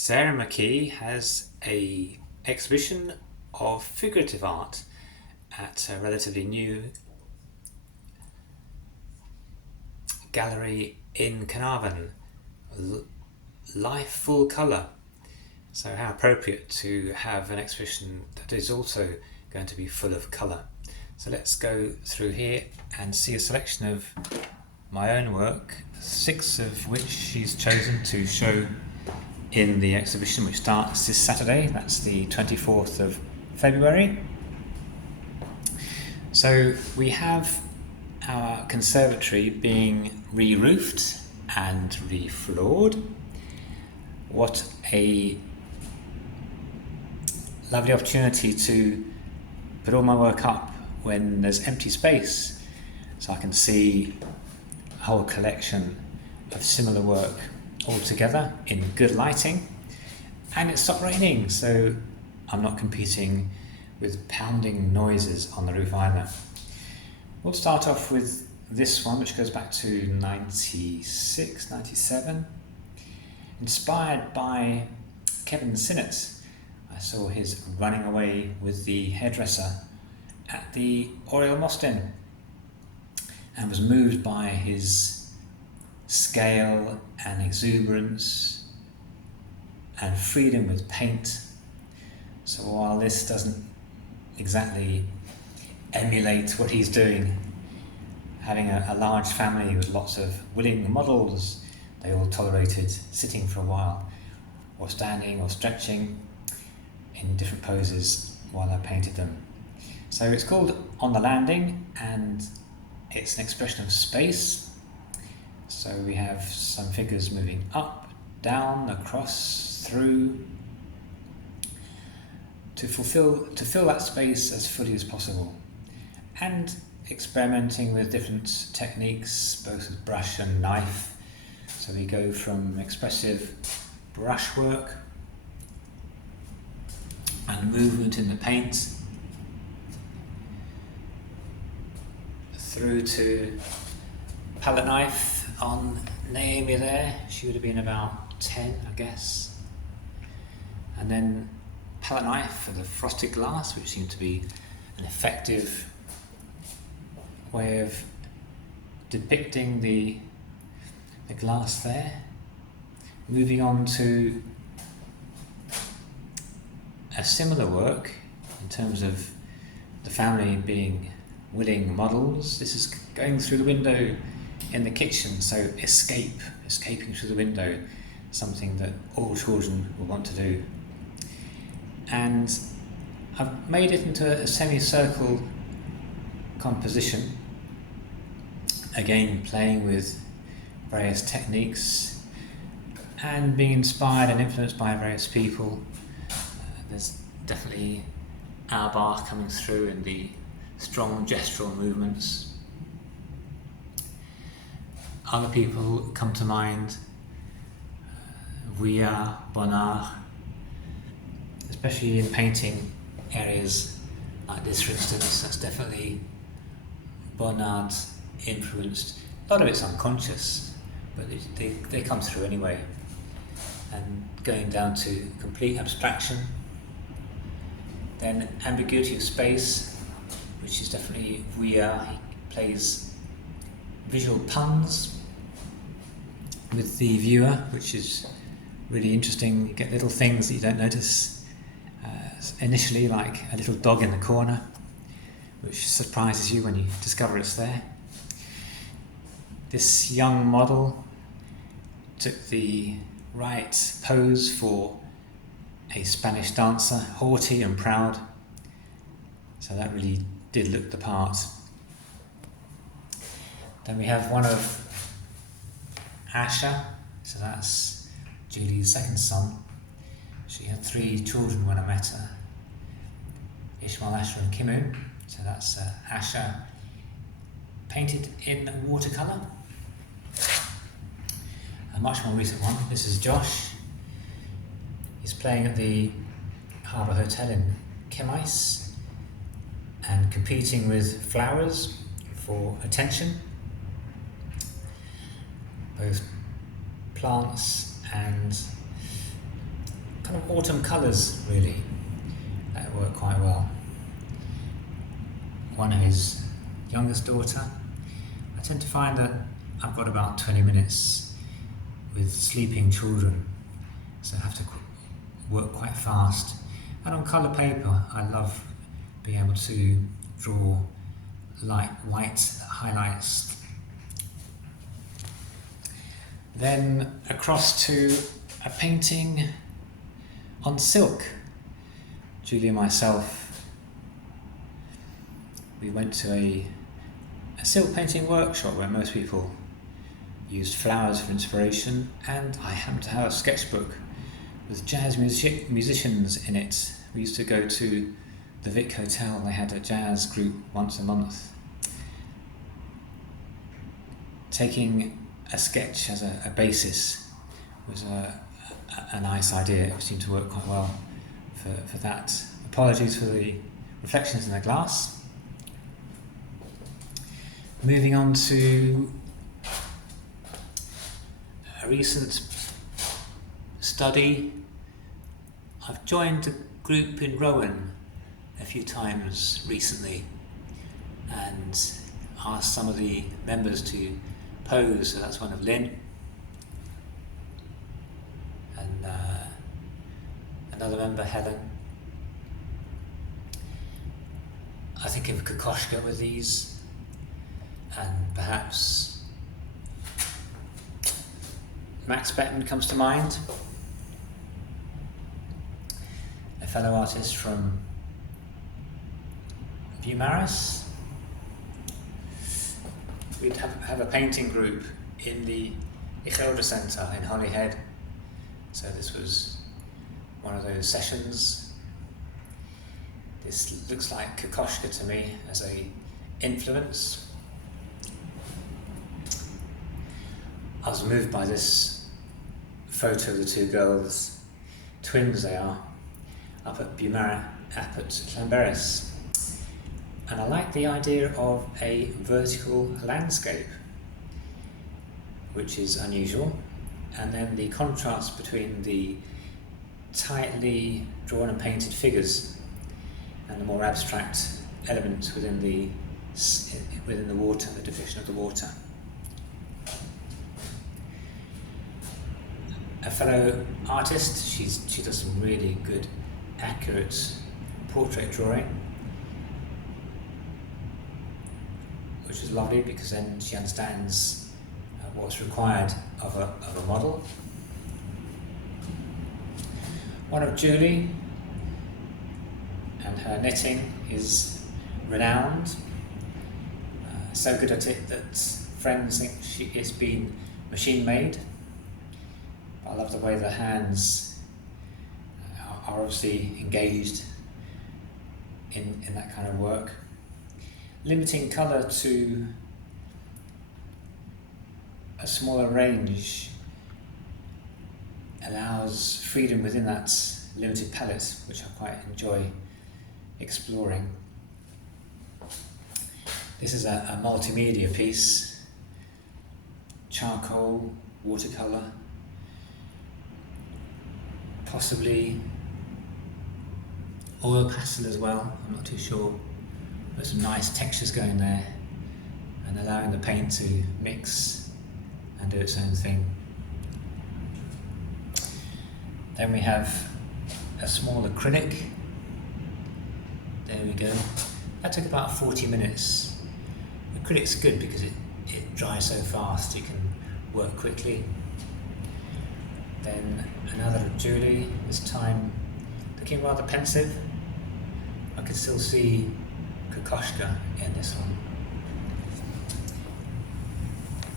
Sarah McKee has a exhibition of figurative art at a relatively new gallery in Caernarfon, Lifefullcolour. So how appropriate to have an exhibition that is also going to be full of colour. So let's go through here and see a selection of my own work, 6 of which she's chosen to show in the exhibition, which starts this Saturday. That's the 24th of February. So we have our conservatory being re-roofed and re-floored. What a lovely opportunity to put all my work up when there's empty space, so I can see a whole collection of similar work all together in good lighting. And it stopped raining, so I'm not competing with pounding noises on the roof either. We'll start off with this one, which goes back to 96, 97. Inspired by Kevin Sinnott. I saw his running away with the hairdresser at the Oriel Mostin and was moved by his scale and exuberance and freedom with paint. So while this doesn't exactly emulate what he's doing, having a large family with lots of willing models, they all tolerated sitting for a while or standing or stretching in different poses while I painted them. So it's called On the Landing, and it's an expression of space. So we have some figures moving up, down, across, through, to fill that space as fully as possible, and experimenting with different techniques, both with brush and knife. So we go from expressive brushwork and movement in the paint through to palette knife on Naomi there. She would have been about 10, I guess. And then palette knife for the frosted glass, which seemed to be an effective way of depicting the glass there. Moving on to a similar work in terms of the family being willing models. This is going through the window in the kitchen, so escaping through the window, something that all children will want to do. And I've made it into a semicircle composition, again playing with various techniques and being inspired and influenced by various people. There's definitely Auerbach coming through in the strong gestural movements. Other people come to mind, Vuillard, Bonnard, especially in painting areas like this, for instance. That's definitely Bonnard influenced. A lot of it's unconscious, but they come through anyway. And going down to complete abstraction. Then ambiguity of space, which is definitely Vuillard. He plays visual puns with the viewer, which is really interesting. You get little things that you don't notice initially, like a little dog in the corner, which surprises you when you discover it's there. This young model took the right pose for a Spanish dancer, haughty and proud. So that really did look the part. Then we have one of Asher, so that's Julie's second son. She had 3 children when I met her, Ishmael, Asher and Kimu. So that's Asher painted in watercolour. A much more recent one, this is Josh. He's playing at the Harbour Hotel in Chemais and competing with flowers for attention, both plants and kind of autumn colours really that work quite well. One of his youngest daughter, I tend to find that I've got about 20 minutes with sleeping children, so I have to work quite fast. And on colour paper, I love being able to draw light white highlights. Then across to a painting on silk. Julie and myself, we went to a silk painting workshop where most people used flowers for inspiration, and I happened to have a sketchbook with jazz musicians in it. We used to go to the Vic Hotel. They had a jazz group once a month. Taking a sketch as a basis was a nice idea. It seemed to work quite well for that. Apologies for the reflections in the glass. Moving on to a recent study. I've joined a group in Rowan a few times recently and asked some of the members to pose. So that's one of Lynn and another member, Helen. I think of Kokoschka with these, and perhaps Max Bettman comes to mind, a fellow artist from Vieux-Maris. We'd have a painting group in the Ichilda Centre in Holyhead, so this was one of those sessions. This looks like Kokoschka to me as a influence. I was moved by this photo of the two girls, twins they are, up at Llanberis. And I like the idea of a vertical landscape, which is unusual, and then the contrast between the tightly drawn and painted figures and the more abstract elements within the water, the depiction of the water. A fellow artist, she does some really good, accurate portrait drawing, which is lovely because then she understands what's required of a model. One of Julie, and her knitting is renowned, so good at it that friends think it's been machine made. I love the way the hands are obviously engaged in that kind of work. Limiting colour to a smaller range allows freedom within that limited palette, which I quite enjoy exploring. This is a multimedia piece, charcoal, watercolour, possibly oil pastel as well, I'm not too sure. There's some nice textures going there and allowing the paint to mix and do its own thing. Then we have a small acrylic. There we go. That took about 40 minutes. Acrylic's good because it dries so fast, you can work quickly. Then another of Julie, this time looking rather pensive. I can still see Kokoschka in this one.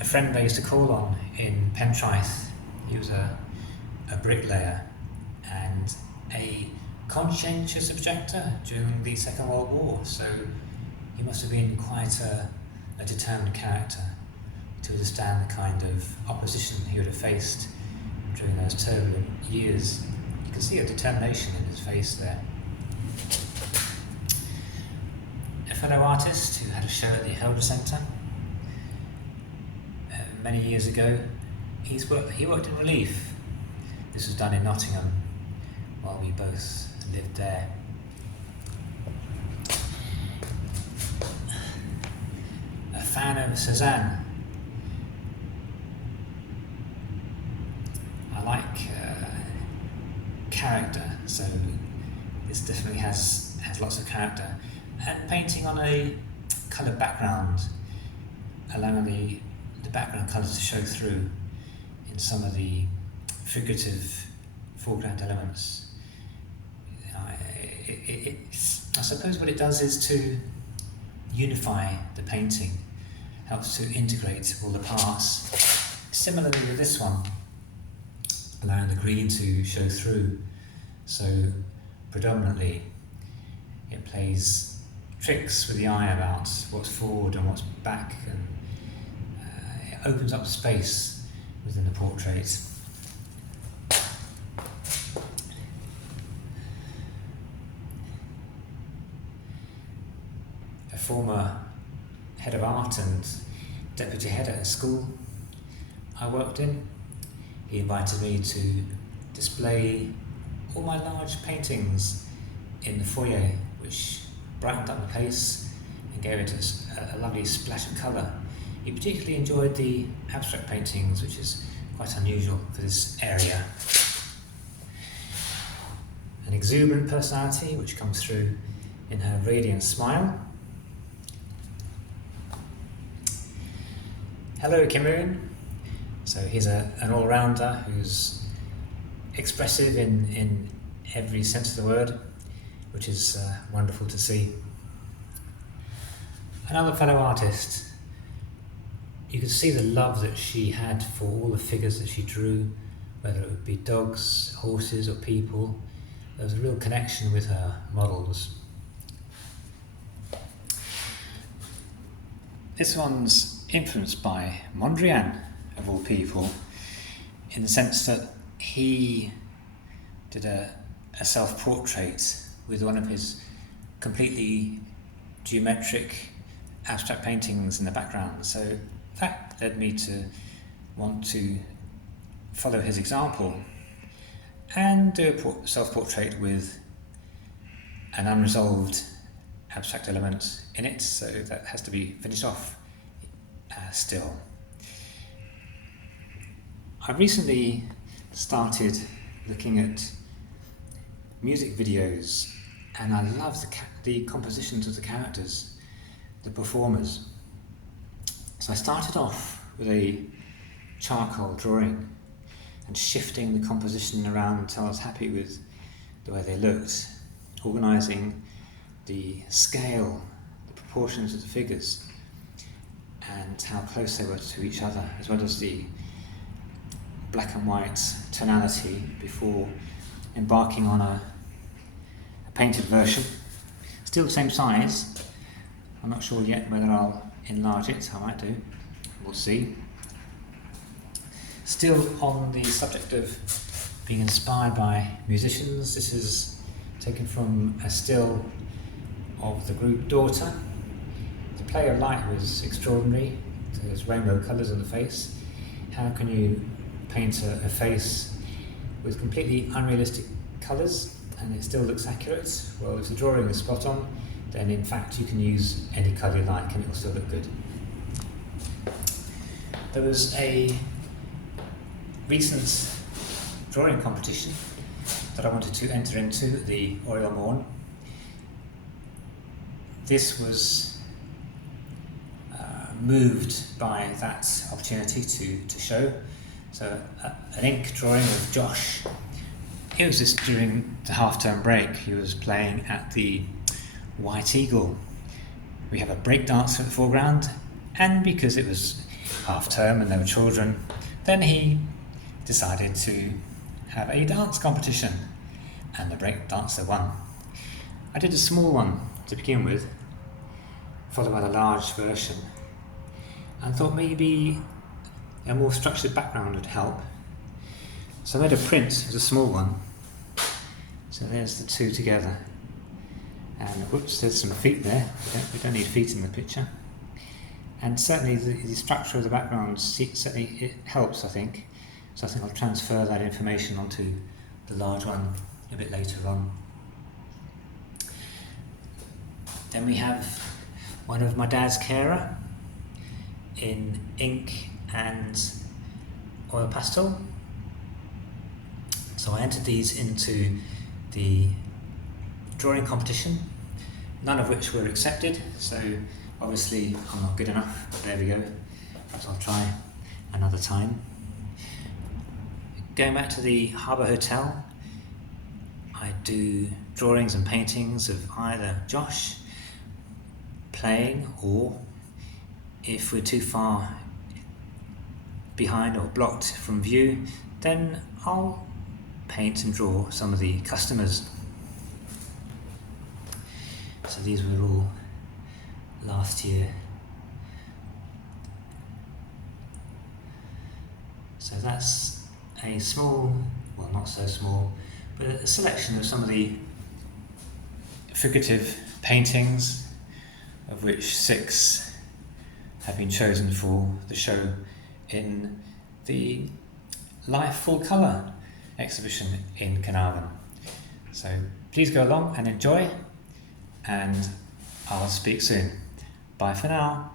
A friend I used to call on in Pentraeth, he was a bricklayer and a conscientious objector during the Second World War, so he must have been quite a determined character to withstand the kind of opposition he would have faced during those turbulent years. You can see a determination in his face there. A fellow artist who had a show at the Helder Centre many years ago, he worked in relief. This was done in Nottingham, while we both lived there. A fan of Cézanne. I like character, so this definitely has lots of character. And painting on a coloured background, allowing the background colours to show through in some of the figurative foreground elements. I suppose what it does is to unify the painting, helps to integrate all the parts. Similarly with this one, allowing the green to show through. So predominantly it plays tricks with the eye about what's forward and what's back, and it opens up space within the portrait. A former head of art and deputy head at a school I worked in, he invited me to display all my large paintings in the foyer, which brightened up the place and gave it a lovely splash of colour. He particularly enjoyed the abstract paintings, which is quite unusual for this area. An exuberant personality which comes through in her radiant smile. Hello Cameroon. So he's an all-rounder who's expressive in every sense of the word, which is wonderful to see. Another fellow artist. You could see the love that she had for all the figures that she drew, whether it would be dogs, horses or people. There was a real connection with her models. This one's influenced by Mondrian, of all people, in the sense that he did a self-portrait with one of his completely geometric abstract paintings in the background. So that led me to want to follow his example and do a self-portrait with an unresolved abstract element in it, so that has to be finished off still. I recently started looking at music videos, and I love the compositions of the characters, the performers. So I started off with a charcoal drawing and shifting the composition around until I was happy with the way they looked, organising the scale, the proportions of the figures, and how close they were to each other, as well as the black and white tonality before embarking on a painted version. Still the same size. I'm not sure yet whether I'll enlarge it. I might do. We'll see. Still on the subject of being inspired by musicians, this is taken from a still of the group Daughter. The play of light was extraordinary. There's rainbow colours on the face. How can you paint a face with completely unrealistic colours and it still looks accurate? Well, if the drawing is spot on, then in fact you can use any colour you like and it will still look good. There was a recent drawing competition that I wanted to enter into, the Oriel Morn. This was moved by that opportunity to show. So an ink drawing of Josh. It was just during the half-term break. He was playing at the White Eagle. We have a break dancer in the foreground, and because it was half-term and there were children, then he decided to have a dance competition, and the break dancer won. I did a small one to begin with, followed by the large version, and thought maybe a more structured background would help. So I made a print, it was a small one. So there's the two together. And whoops, there's some feet there. We don't need feet in the picture. And certainly the structure of the background, certainly it helps, I think. So I think I'll transfer that information onto the large one a bit later on. Then we have one of my dad's carer in ink and oil pastel. So I entered these into the drawing competition, none of which were accepted, so obviously I'm not good enough, but there we go. Perhaps I'll try another time. Going back to the Harbour Hotel, I do drawings and paintings of either Josh playing, or if we're too far behind or blocked from view, then I'll paint and draw some of the customers. So these were all last year. So that's a small, well, not so small, but a selection of some of the figurative paintings, of which 6 have been chosen for the show in the Lifefullcolour exhibition in Caernarfon. So please go along and enjoy, and I'll speak soon. Bye for now.